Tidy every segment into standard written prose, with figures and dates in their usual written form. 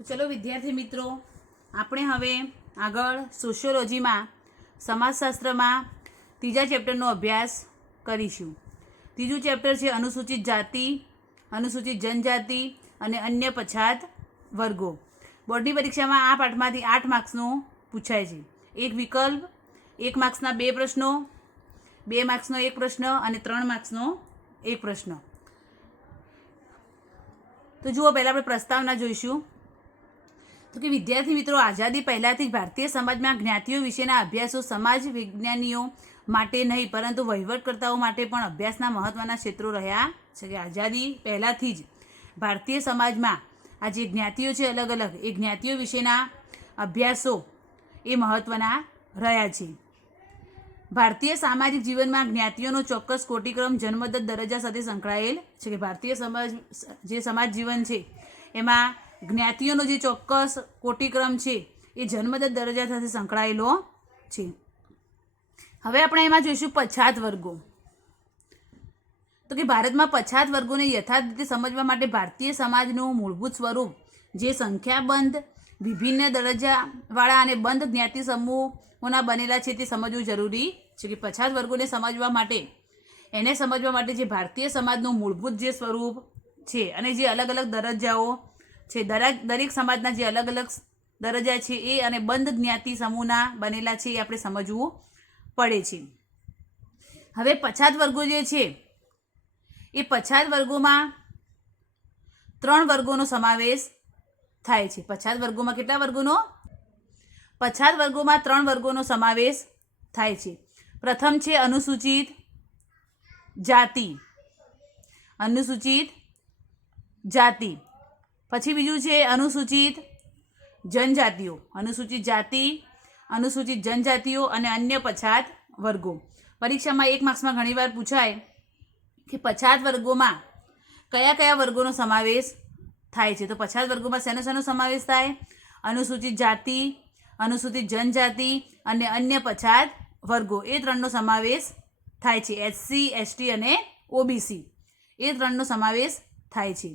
તો ચલો વિદ્યાર્થી મિત્રો, આપણે હવે આગળ સોશિયોલોજીમાં સમાજશાસ્ત્રમાં ત્રીજા ચેપ્ટરનો અભ્યાસ કરીશું. ત્રીજું ચેપ્ટર છે અનુસૂચિત જાતિ, અનુસૂચિત જનજાતિ અને અન્ય પછાત વર્ગો. બોર્ડની પરીક્ષામાં આ પાઠમાંથી 8 માર્ક્સનું પૂછાય છે. એક વિકલ્પ, 1 માર્ક્સના 2 પ્રશ્નો, 2 માર્ક્સનો 1 પ્રશ્ન અને 3 માર્ક્સનો 1 પ્રશ્ન. તો જુઓ, પહેલાં આપણે પ્રસ્તાવના જોઈશું. તો કે વિદ્યાર્થી મિત્રો, આઝાદી પહેલાંથી જ ભારતીય સમાજમાં જ્ઞાતિઓ વિશેના અભ્યાસો સમાજ વિજ્ઞાનીઓ માટે નહીં પરંતુ વહીવટકર્તાઓ માટે પણ અભ્યાસના મહત્ત્વના ક્ષેત્રો રહ્યા છે. કે આઝાદી પહેલાંથી જ ભારતીય સમાજમાં આ જે જ્ઞાતિઓ છે અલગ અલગ, એ જ્ઞાતિઓ વિશેના અભ્યાસો એ મહત્ત્વના રહ્યા છે. ભારતીય સામાજિક જીવનમાં જ્ઞાતિઓનો ચોક્કસ કોટિક્રમ જન્મદત્ત દરજ્જા સાથે સંકળાયેલ છે. કે ભારતીય સમાજ જીવન છે એમાં જ્ઞાતિઓનો જે ચોક્કસ કોટિક્રમ છે એ જન્મદત્ત દરજ્જા સાથે સંકળાયેલો છે. હવે આપણે એમાં જોઈશું પછાત વર્ગો. તો કે ભારતમાં પછાત વર્ગોને યથાર્થ રીતે સમજવા માટે ભારતીય સમાજનું મૂળભૂત સ્વરૂપ જે સંખ્યાબંધ વિભિન્ન દરજ્જાવાળા અને બંધ જ્ઞાતિ સમૂહોના બનેલા છે તે સમજવું જરૂરી છે. કે પછાત વર્ગોને સમજવા માટે જે ભારતીય સમાજનું મૂળભૂત જે સ્વરૂપ છે અને જે અલગ અલગ દરજ્જાઓ છે, દરેક સમાજના જે અલગ અલગ દરજ્જા છે એ અને બંધ જ્ઞાતિ સમૂહના બનેલા છે એ આપણે સમજવું પડે છે. હવે પછાત વર્ગો જે છે એ પછાત વર્ગોમાં 3 વર્ગોનો સમાવેશ થાય છે. પછાત વર્ગોમાં કેટલા વર્ગોનો? પછાત વર્ગોમાં 3 વર્ગોનો સમાવેશ થાય છે. પ્રથમ છે અનુસૂચિત જાતિ. અનુસૂચિત જાતિ. પછી બીજું છે અનુસૂચિત જનજાતિઓ. અનુસૂચિત જાતિ, અનુસૂચિત જનજાતિઓ અને અન્ય પછાત વર્ગો. પરીક્ષામાં 1 માર્ક્સમાં ઘણીવાર પૂછાય કે પછાત વર્ગોમાં કયા કયા વર્ગોનો સમાવેશ થાય છે. તો પછાત વર્ગોમાં શેનો સમાવેશ થાય? અનુસૂચિત જાતિ, અનુસૂચિત જનજાતિ અને અન્ય પછાત વર્ગો, એ 3નો સમાવેશ થાય છે. એસસી, એસટી અને ઓબીસી, એ 3નો સમાવેશ થાય છે.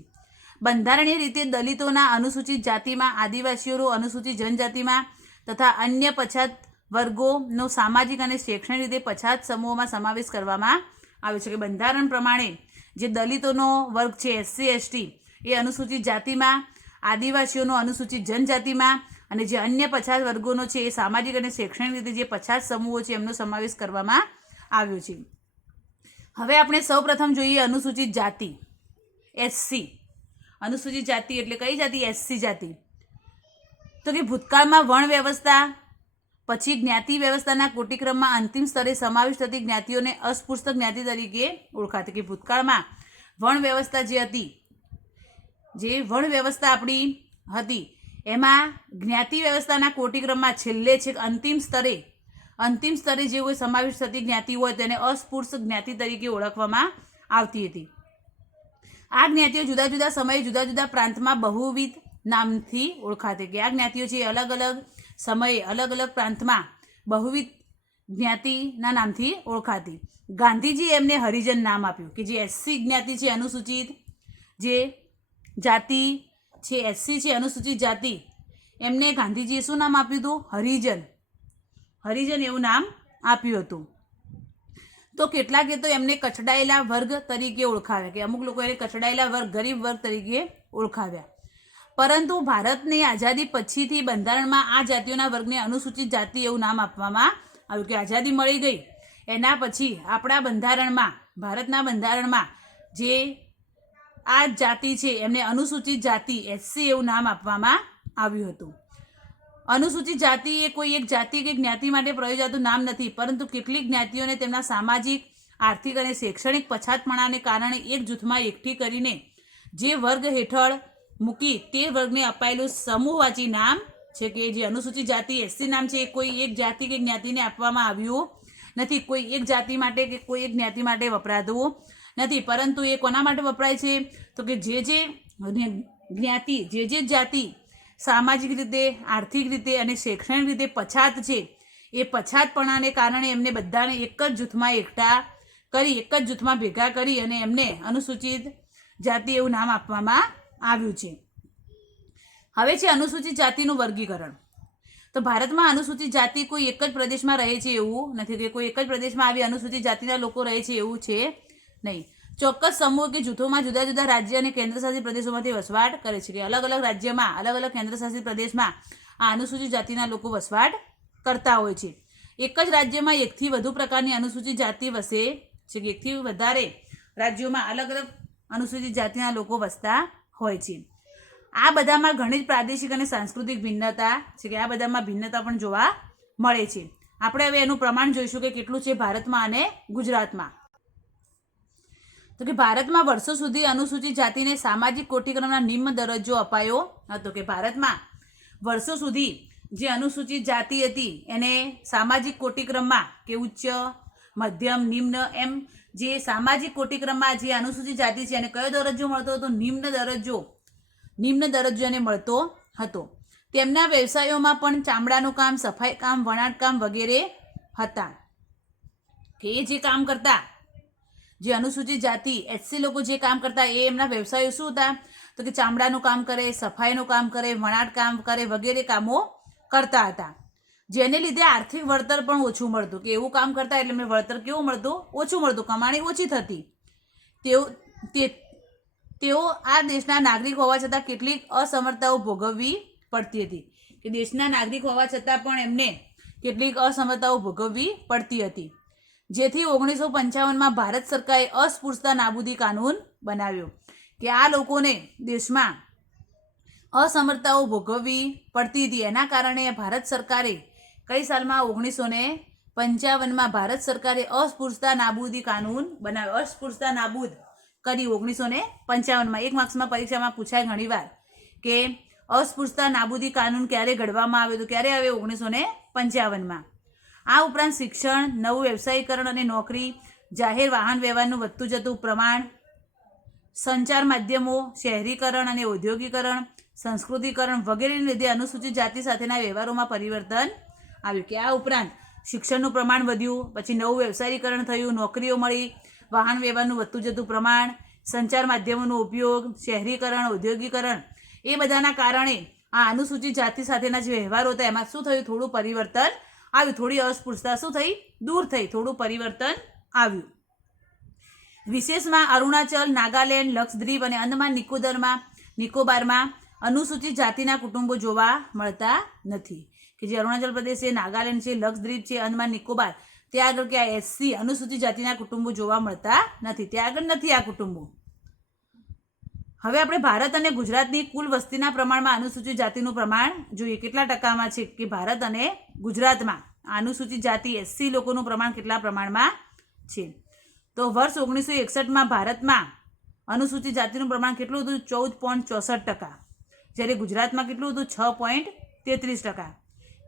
બંધારણીય રીતે દલિતોના અનુસૂચિત જાતિમાં, આદિવાસીઓનો અનુસૂચિત જનજાતિમાં તથા અન્ય પછાત વર્ગોનો સામાજિક અને શૈક્ષણિક રીતે પછાત સમૂહોમાં સમાવેશ કરવામાં આવ્યો છે. કે બંધારણ પ્રમાણે જે દલિતોનો વર્ગ છે એસસી એસટી એ અનુસૂચિત જાતિમાં, આદિવાસીઓનો અનુસૂચિત જનજાતિમાં અને જે અન્ય પછાત વર્ગોનો છે એ સામાજિક અને શૈક્ષણિક રીતે જે પછાત સમૂહો છે એમનો સમાવેશ કરવામાં આવ્યો છે. હવે આપણે સૌપ્રથમ જોઈએ અનુસૂચિત જાતિ, એસસી. અનુસૂચિત જાતિ એટલે કઈ જાતિ? એસસી જાતિ. તો કે ભૂતકાળમાં વર્ણ વ્યવસ્થા પછી જ્ઞાતિ વ્યવસ્થાના કોટિક્રમમાં અંતિમ સ્તરે સમાવિષ્ટ થતી જ્ઞાતિઓને અસ્પૃશ્ય જ્ઞાતિ તરીકે ઓળખાતી. કે ભૂતકાળમાં વર્ણ વ્યવસ્થા જે હતી, જે વર્ણ વ્યવસ્થા આપણી હતી એમાં જ્ઞાતિ વ્યવસ્થાના કોટિક્રમમાં છેલ્લે છે અંતિમ સ્તરે જે કોઈ સમાવિષ્ટ થતી જ્ઞાતિ હોય તેને અસ્પૃશ્ય જ્ઞાતિ તરીકે ઓળખવામાં આવતી હતી. આ જ્ઞાતિઓ જુદા જુદા સમયે જુદા જુદા પ્રાંતમાં બહુવિધ નામથી ઓળખાતી. કે આ જ્ઞાતિઓ છે અલગ અલગ સમયે અલગ અલગ પ્રાંતમાં બહુવિધ જ્ઞાતિના નામથી ઓળખાતી. ગાંધીજી એમને હરિજન નામ આપ્યું. કે જે એસસી જ્ઞાતિ છે, અનુસૂચિત જે જાતિ છે એસસી છે, અનુસૂચિત જાતિ, એમને ગાંધીજીએ શું નામ આપ્યું હતું? હરિજન. હરિજન એવું નામ આપ્યું હતું. તો કેટલાકે તો એમને કચડાયેલા વર્ગ તરીકે ઓળખાવ્યા. કે અમુક લોકો એને કચડાયેલા વર્ગ, ગરીબ વર્ગ તરીકે ઓળખાવ્યા. પરંતુ ભારતની આઝાદી પછીથી બંધારણમાં આ જાતિઓના વર્ગને અનુસૂચિત જાતિ એવું નામ આપવામાં આવ્યું. કે આઝાદી મળી ગઈ એના પછી આપણા બંધારણમાં, ભારતના બંધારણમાં જે આ જાતિ છે એમને અનુસૂચિત જાતિ એસસી એવું નામ આપવામાં આવ્યું હતું. અનુસૂચિત જાતિ એ કોઈ એક જાતિ કે જ્ઞાતિ માટે પ્રયોજાતું નામ નથી, પરંતુ કેટલીક જ્ઞાતિઓને તેમના સામાજિક, આર્થિક અને શૈક્ષણિક પછાતપણાને કારણે એક જૂથમાં એકઠી કરીને જે વર્ગ હેઠળ મૂકી તે વર્ગને અપાયેલું સમૂહવાચી નામ છે. કે જે અનુસૂચિત જાતિ એસસી નામ છે એ કોઈ એક જાતિ કે જ્ઞાતિને આપવામાં આવ્યું નથી. કોઈ એક જાતિ માટે કે કોઈ એક જ્ઞાતિ માટે વપરાતું નથી, પરંતુ એ કોના માટે વપરાય છે? તો કે જે જ્ઞાતિ, જે જાતિ સામાજિક રીતે, આર્થિક રીતે અને શૈક્ષણિક રીતે પછાત છે એ પછાતપણાને કારણે એમને બધાને એક જ જૂથમાં એકઠા કરી, એક જ જૂથમાં ભેગા કરી અને એમને અનુસૂચિત જાતિ એવું નામ આપવામાં આવ્યું છે. હવે છે અનુસૂચિત જાતિનું વર્ગીકરણ. તો ભારતમાં અનુસૂચિત જાતિ કોઈ એક જ પ્રદેશમાં રહે છે એવું નથી, કે કોઈ એક જ પ્રદેશમાં આવી અનુસૂચિત જાતિના લોકો રહે છે એવું છે નહીં. ચોક્કસ સમૂહ કે જૂથોમાં જુદા જુદા રાજ્ય અને કેન્દ્રશાસિત પ્રદેશોમાંથી વસવાટ કરે છે, કે અલગ અલગ રાજ્યમાં અલગ અલગ કેન્દ્રશાસિત પ્રદેશમાં આ અનુસૂચિત જાતિના લોકો વસવાટ કરતા હોય છે. એક જ રાજ્યમાં એકથી વધુ પ્રકારની અનુસૂચિત જાતિ વસે છે, કે એકથી વધારે રાજ્યોમાં અલગ અલગ અનુસૂચિત જાતિના લોકો વસતા હોય છે. આ બધામાં ઘણી જ પ્રાદેશિક અને સાંસ્કૃતિક ભિન્નતા છે, કે આ બધામાં ભિન્નતા પણ જોવા મળે છે. આપણે હવે એનું પ્રમાણ જોઈશું કે કેટલું છે ભારતમાં અને ગુજરાતમાં. તો કે ભારતમાં વર્ષો સુધી અનુસૂચિત જાતિને સામાજિક કોટીક્રમના નિમ્ન દરજ્જો અપાયો હતો, કે ભારતમાં વર્ષો સુધી જે અનુસૂચિત જાતિ હતી એને સામાજિક કોટીક્રમમાં કે ઉચ્ચ, મધ્યમ, નિમ્ન એમ જે સામાજિક કોટીક્રમમાં જે અનુસૂચિત જાતિ છે એને કયો દરજ્જો મળતો હતો? નિમ્ન દરજ્જો એને મળતો હતો. તેમના વ્યવસાયોમાં પણ ચામડાનું કામ, સફાઈ કામ, વણાટકામ વગેરે હતા, કે એ જે કામ કરતા, જે અનુસૂચિત જાતિ એસસી લોકો જે કામ કરતા એ એમના વ્યવસાયો શું હતા? તો કે ચામડાનું કામ કરે, સફાઈનું કામ કરે, વણાટકામ કરે વગેરે કામો કરતા હતા, જેને લીધે આર્થિક વળતર પણ ઓછું મળતું, કે એવું કામ કરતા એટલે એમને વળતર કેવું મળતું? ઓછું મળતું, કમાણી ઓછી થતી. તેઓ આ દેશના નાગરિક હોવા છતાં કેટલીક અસમર્થતાઓ ભોગવવી પડતી હતી, કે દેશના નાગરિક હોવા છતાં પણ એમને કેટલીક અસમર્થતાઓ ભોગવવી પડતી હતી, જેથી 1955માં ભારત સરકારે અસ્પૃશ્યતા નાબૂદી કાનૂન બનાવ્યો, કે આ લોકોને દેશમાં અસમર્થતાઓ ભોગવવી પડતી હતી. એના કારણે ભારત સરકારે કઈ સાલમાં? 1955માં ભારત સરકારે અસ્પૃશ્યતા નાબૂદી કાનૂન બનાવ્યો. અસ્પૃશ્યતા નાબૂદ કરી 1955માં. એક માર્ક્સમાં પરીક્ષામાં પૂછાય ઘણીવાર કે અસ્પૃશ્યતા નાબૂદી કાનૂન ક્યારે ઘડવામાં આવ્યો? તો ક્યારે આવ્યો? 1955માં. આ ઉપરાંત શિક્ષણ, નવું વ્યવસાયીકરણ અને નોકરી, જાહેર વાહન વ્યવહારનું વધતું જતું પ્રમાણ, સંચાર માધ્યમો, શહેરીકરણ અને ઔદ્યોગિકરણ, સંસ્કૃતિકરણ વગેરેને લીધે અનુસૂચિત જાતિ સાથેના વ્યવહારોમાં પરિવર્તન આવ્યું, કે આ ઉપરાંત શિક્ષણનું પ્રમાણ વધ્યું, પછી નવું વ્યવસાયીકરણ થયું, નોકરીઓ મળી, વાહન વ્યવહારનું વધતું જતું પ્રમાણ, સંચાર માધ્યમોનો ઉપયોગ, શહેરીકરણ, ઔદ્યોગિકરણ, એ બધાના કારણે આ અનુસૂચિત જાતિ સાથેના જે વ્યવહારો હતા એમાં શું થયું? થોડું પરિવર્તન આવ્યું. થોડી અસ્પૃશ્યતા શું થઈ? દૂર થઈ, થોડું પરિવર્તન આવ્યું. વિશેષમાં અરુણાચલ, નાગાલેન્ડ, લક્ષદ્વીપ અને અંદમાન નિકોબારમાં અનુસૂચિત જાતિના કુટુંબો જોવા મળતા નથી, કે જે અરુણાચલ પ્રદેશ છે, નાગાલેન્ડ છે, લક્ષદ્વીપ છે, અંદમાન નિકોબાર, ત્યાં આગળ કે આ એસસી અનુસૂચિત જાતિના કુટુંબો જોવા મળતા નથી, ત્યાં આગળ નથી આ કુટુંબો. હવે આપણે ભારત અને ગુજરાતની કુલ વસ્તીના પ્રમાણમાં અનુસૂચિત જાતિનું પ્રમાણ જોઈએ, કેટલા ટકામાં છે, કે ભારત અને ગુજરાતમાં અનુસૂચિત જાતિ એસસી લોકોનું પ્રમાણ કેટલા પ્રમાણમાં છે? તો વર્ષ 1961માં ભારતમાં અનુસૂચિત જાતિનું પ્રમાણ કેટલું હતું? 14.64%, જ્યારે ગુજરાતમાં કેટલું હતું? 6.33%.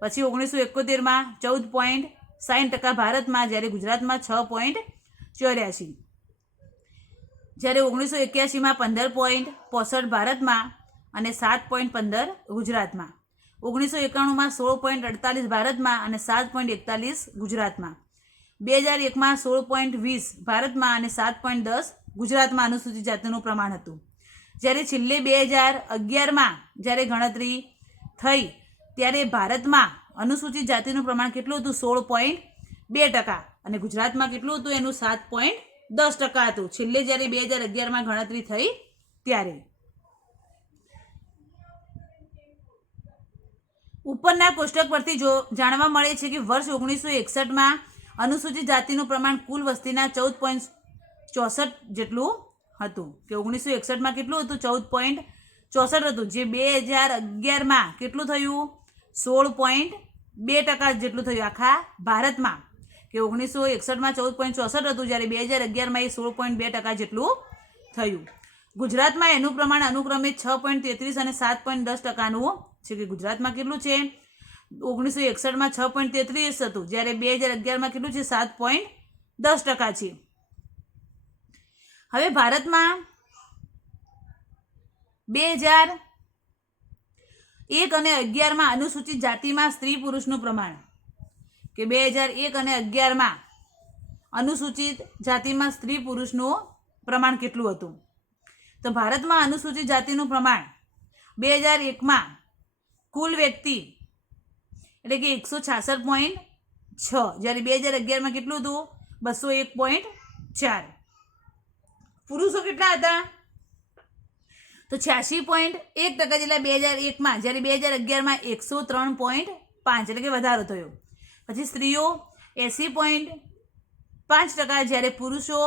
પછી 1971માં 14.60% ભારતમાં, જ્યારે ગુજરાતમાં 6.84%. જ્યારે 1981માં 15.65% ભારતમાં અને 7.15% ગુજરાતમાં. 1991માં 16.48% ભારતમાં અને 7.41% ગુજરાતમાં. 2001માં 16.20% ભારતમાં અને 7.10% ગુજરાતમાં અનુસૂચિત જાતિનું પ્રમાણ હતું. જ્યારે છેલ્લે 2011માં જ્યારે ગણતરી થઈ ત્યારે ભારતમાં અનુસૂચિત જાતિનું પ્રમાણ કેટલું હતું? 16.2%, અને ગુજરાતમાં કેટલું હતું? એનું 7.10% હતું. છેલ્લે જ્યારે 2011માં ગણતરી થઈ ત્યારે. ઉપરના કોષ્ટક પરથી જાણવા મળે છે કે વર્ષ 1961માં અનુસૂચિત જાતિનું પ્રમાણ કુલ વસ્તીના 14.64% જેટલું હતું, કે 1961માં કેટલું હતું? 14.64% હતું, જે 2011માં કેટલું થયું? 16.2% જેટલું થયું આખા ભારતમાં, કે 1961માં 14.64% હતું, જ્યારે 2011માં એ 16.2% જેટલું થયું. ગુજરાતમાં એનું પ્રમાણ અનુક્રમે 6.33% અને 7.10%નું છે, કે ગુજરાતમાં કેટલું છે? 1961માં 6.33% હતું, જ્યારે 2011માં કેટલું છે? 7.10% છે. હવે ભારતમાં 2001 અને 2011માં અનુસૂચિત જાતિમાં સ્ત્રી પુરુષનું પ્રમાણ, કે 2001 અને 2011માં અનુસૂચિત જાતિમાં સ્ત્રી પુરુષનું પ્રમાણ કેટલું હતું? તો ભારતમાં અનુસૂચિત જાતિનું પ્રમાણ 2001માં કુલ વ્યક્તિ એટલે કે 166.6, જ્યારે 2011માં કેટલું હતું? 201.4. પુરુષો કેટલા હતા? તો 86.1% જેટલા 2001માં, જ્યારે 2011માં 103.5, એટલે કે વધારો થયો. પછી સ્ત્રીઓ 80.5%, જ્યારે પુરુષો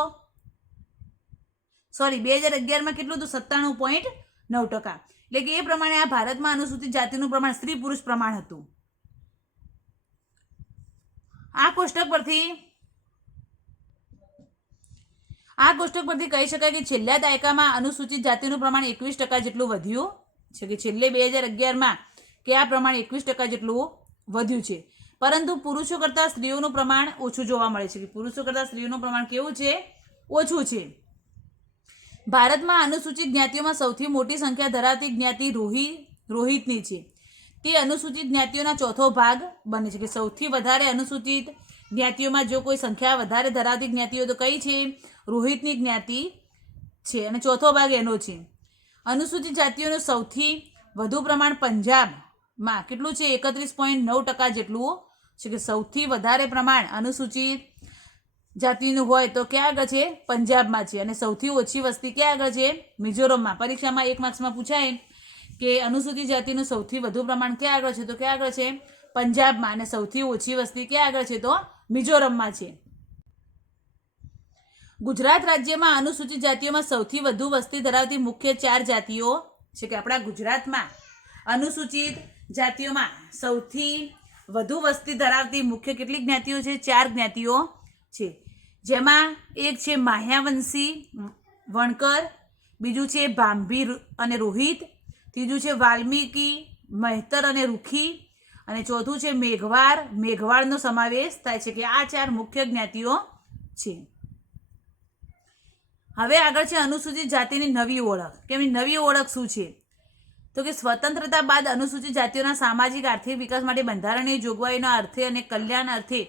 2011માં કેટલું હતું? 97.9%. એટલે કે એ પ્રમાણે આ ભારતમાં અનુસૂચિત જાતિનું પ્રમાણ સ્ત્રી પુરુષ પ્રમાણ હતું. આ કોષ્ટક પરથી કહી શકાય કે છેલ્લા દાયકામાં અનુસૂચિત જાતિનું પ્રમાણ 21% જેટલું વધ્યું છે, કે છેલ્લે 2011માં કે આ પ્રમાણ 21% જેટલું વધ્યું છે. પરંતુ પુરુષો કરતાં સ્ત્રીઓનું પ્રમાણ ઓછું જોવા મળે છે, કે પુરુષો કરતાં સ્ત્રીઓનું પ્રમાણ કેવું છે? ઓછું છે. ભારતમાં અનુસૂચિત જ્ઞાતિઓમાં સૌથી મોટી સંખ્યા ધરાવતી જ્ઞાતિ રોહિતની છે. તે અનુસૂચિત જ્ઞાતિઓના ચોથો ભાગ બને છે, કે સૌથી વધારે અનુસૂચિત જ્ઞાતિઓમાં જો કોઈ સંખ્યા વધારે ધરાવતી જ્ઞાતિઓ તો કઈ છે? રોહિતની જ્ઞાતિ છે, અને ચોથો ભાગ એનો છે. અનુસૂચિત જાતિઓનું સૌથી વધુ પ્રમાણ પંજાબમાં કેટલું છે? 31.9% જેટલું છે, કે સૌથી વધારે પ્રમાણ અનુસૂચિત જાતિનું હોય તો ક્યાં આગળ છે? પંજાબમાં છે. અને સૌથી ઓછી વસ્તી ક્યાં આગળ છે? મિઝોરમમાં. પરીક્ષામાં 1 માર્ક્સમાં પૂછાય કે અનુસૂચિત જાતિનું સૌથી વધુ પ્રમાણ ક્યાં આગળ છે? તો ક્યાં આગળ છે? પંજાબમાં. અને સૌથી ઓછી વસ્તી ક્યાં આગળ છે? તો મિઝોરમમાં છે. ગુજરાત રાજ્યમાં અનુસૂચિત જાતિઓમાં સૌથી વધુ વસ્તી ધરાવતી મુખ્ય 4 જાતિઓ છે, કે આપણા ગુજરાતમાં અનુસૂચિત જાતિઓમાં સૌથી વધુ વસ્તી ધરાવતી મુખ્ય કેટલી જ્ઞાતિઓ છે? 4 જ્ઞાતિઓ છે. જેમાં એક છે માહ્યાવંશી વણકર, બીજું છે ભાંભી અને રોહિત, ત્રીજું છે વાલ્મીકી, મહેતર અને રૂખી, અને ચોથું છે મેઘવાળનો સમાવેશ થાય છે, કે આ 4 મુખ્ય જ્ઞાતિઓ છે. હવે આગળ છે અનુસૂચિત જાતિની નવી ઓળખ. કે એમની નવી ઓળખ શું છે? તો કે સ્વતંત્રતા બાદ અનુસૂચિત જાતિઓના સામાજિક આર્થિક વિકાસ માટે બંધારણીય જોગવાઈના અર્થે અને કલ્યાણ અર્થે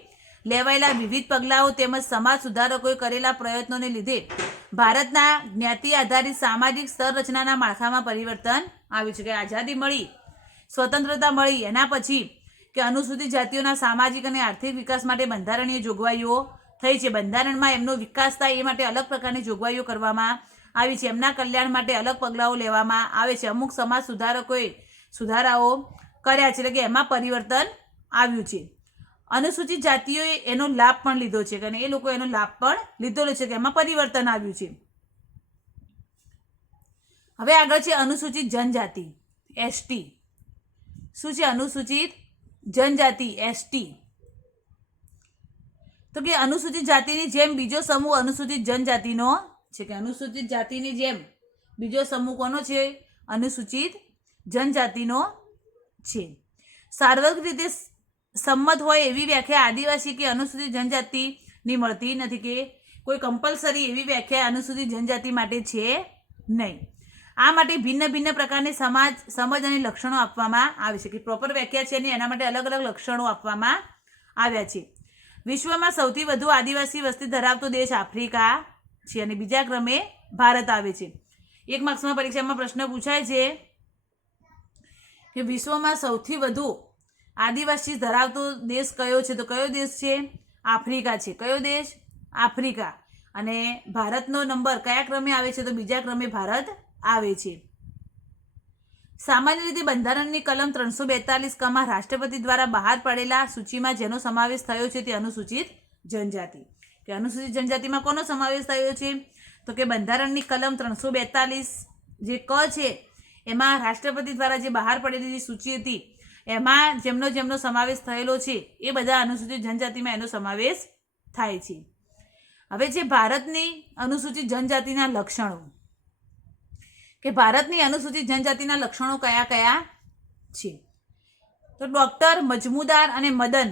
લેવાયેલા વિવિધ પગલાઓ તેમજ સમાજ સુધારકોએ કરેલા પ્રયત્નોને લીધે ભારતના જ્ઞાતિ આધારિત સામાજિક સંરચનાના માળખામાં પરિવર્તન આવ્યું છે. કે આઝાદી મળી, સ્વતંત્રતા મળી, એના પછી કે અનુસૂચિત જાતિઓના સામાજિક અને આર્થિક વિકાસ માટે બંધારણીય જોગવાઈઓ થઈ છે. બંધારણમાં એમનો વિકાસ થાય એ માટે અલગ પ્રકારની જોગવાઈઓ કરવામાં આવી છે. એમના કલ્યાણ માટે અલગ પગલાઓ લેવામાં આવે છે. અમુક સમાજ સુધારકોએ સુધારાઓ કર્યા છે, એટલે કે એમાં પરિવર્તન આવ્યું છે. અનુસૂચિત જાતિઓએ એનો લાભ પણ લીધો છે, અને એ લોકો એનો લાભ પણ લીધેલો છે, કે એમાં પરિવર્તન આવ્યું છે. હવે આગળ છે અનુસૂચિત જનજાતિ એસટી. શું છે અનુસૂચિત જનજાતિ એસટી? તો કે અનુસૂચિત જાતિની જેમ બીજો સમૂહ અનુસૂચિત જનજાતિનો છે, કે અનુસૂચિત જાતિની જેમ બીજો સમૂહ કોનો છે? અનુસૂચિત જનજાતિનો છે. સાર્વત્રિક રીતે સંમત હોય એવી વ્યાખ્યા આદિવાસી કે અનુસૂચિત જનજાતિની મળતી નથી, કે કોઈ કમ્પલસરી એવી વ્યાખ્યા અનુસૂચિત જનજાતિ માટે છે નહીં. આ માટે ભિન્ન ભિન્ન પ્રકારની સમજ અને લક્ષણો આપવામાં આવે છે, કે પ્રોપર વ્યાખ્યા છે નહીં, એના માટે અલગ અલગ લક્ષણો આપવામાં આવ્યા છે. વિશ્વમાં સૌથી વધુ આદિવાસી વસ્તી ધરાવતો દેશ આફ્રિકા છે, અને બીજા ક્રમે ભારત આવે છે. 1 માર્ક્સમાં પરીક્ષામાં પ્રશ્ન પૂછાય છે કે વિશ્વમાં સૌથી વધુ આદિવાસી ધરાવતો દેશ કયો છે? તો કયો દેશ છે? આફ્રિકા છે. કયો દેશ? આફ્રિકા. અને ભારતનો નંબર કયા ક્રમે આવે છે? તો બીજા ક્રમે ભારત આવે છે. સામાન્ય રીતે બંધારણની કલમ 342 રાષ્ટ્રપતિ દ્વારા બહાર પાડેલા સૂચિમાં જેનો સમાવેશ થયો છે તે અનુસૂચિત જનજાતિ. કે અનુસૂચિત જનજાતિમાં કોનો સમાવેશ થયો છે? તો કે બંધારણની કલમ 342 જે ક છે એમાં રાષ્ટ્રપતિ દ્વારા જે બહાર પડેલી જે સૂચિ હતી એમાં જેમનો સમાવેશ થયેલો છે એ બધા અનુસૂચિત જનજાતિમાં એનો સમાવેશ થાય છે. હવે છે ભારતની અનુસૂચિત જનજાતિના લક્ષણો. કે ભારતની અનુસૂચિત જનજાતિના લક્ષણો કયા કયા છે? તો ડૉક્ટર, મજમુદાર અને મદન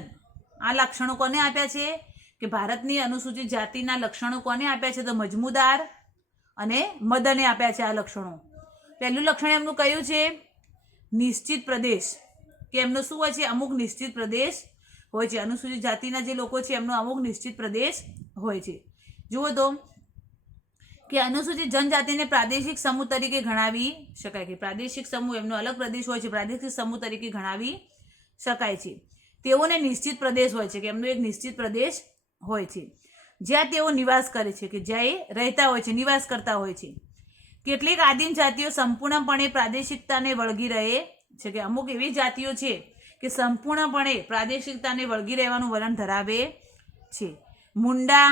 આ લક્ષણો કોને આપ્યા છે? કે ભારતની અનુસૂચિત જાતિના લક્ષણો કોને આપ્યા છે? તો મજમુદાર અને મદને આપ્યા છે આ લક્ષણો. પહેલું લક્ષણ એમનું કયું છે? નિશ્ચિત પ્રદેશ. કે એમનો શું હોય છે? અમુક નિશ્ચિત પ્રદેશ હોય છે. અનુસૂચિત જાતિના જે લોકો છે એમનો અમુક નિશ્ચિત પ્રદેશ હોય છે. જુઓ તો કે અનુસૂચિત જનજાતિને પ્રાદેશિક સમૂહ તરીકે ગણાવી શકાય કે પ્રાદેશિક સમૂહ એમનો અલગ પ્રદેશ હોય છે, પ્રાદેશિક સમૂહ તરીકે ગણાવી શકાય છે. તેઓને નિશ્ચિત પ્રદેશ હોય છે કે એમનો એક નિશ્ચિત પ્રદેશ હોય છે જ્યાં તેઓ નિવાસ કરે છે, કે જ્યાં એ રહેતા હોય છે, નિવાસ કરતા હોય છે. કેટલીક આદિમ જાતિઓ સંપૂર્ણપણે પ્રાદેશિકતાને વળગી રહે છે, કે અમુક એવી જાતિઓ છે કે સંપૂર્ણપણે પ્રાદેશિકતાને વળગી રહેવાનું વલણ ધરાવે છે. મુંડા,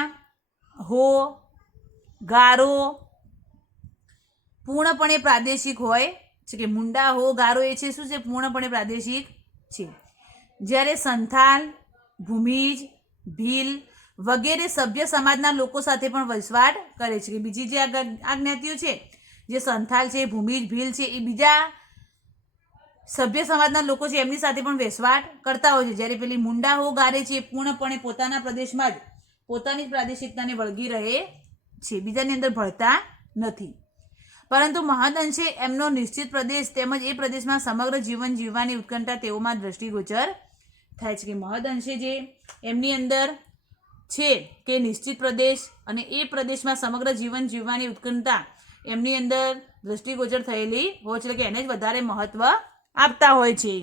હો, ગારો પૂર્ણપણે પ્રાદેશિક હોય છે, કે મુંડા, હો, ગારો એ છે શું છે? પૂર્ણપણે પ્રાદેશિક છે. જ્યારે સંથાલ, ભૂમિજ, ભીલ વગેરે સભ્ય સમાજના લોકો સાથે પણ વસવાટ કરે છે, કે બીજી જે આ જ્ઞાતિઓ છે, જે સંથાલ છે, ભૂમિજ, ભીલ છે, એ બીજા સભ્ય સમાજના લોકો છે એમની સાથે પણ વસવાટ કરતા હોય છે. જ્યારે પેલી મુંડા, હો, ગારે છે એ પૂર્ણપણે પોતાના પ્રદેશમાં જ પોતાની જ પ્રાદેશિકતાને વળગી રહે છે, બીજાની અંદર ભળતા નથી. પરંતુ મહદઅંશે એમનો નિશ્ચિત પ્રદેશ તેમજ એ પ્રદેશમાં સમગ્ર જીવન જીવવાની ઉત્કંઠા તેઓમાં દ્રષ્ટિગોચર થાય છે, કે મહદઅંશે જે એમની અંદર છે કે નિશ્ચિત પ્રદેશ અને એ પ્રદેશમાં સમગ્ર જીવન જીવવાની ઉત્કંઠા એમની અંદર દ્રષ્ટિગોચર થયેલી હોય છે, કે એને જ વધારે મહત્વ આપતા હોય છે.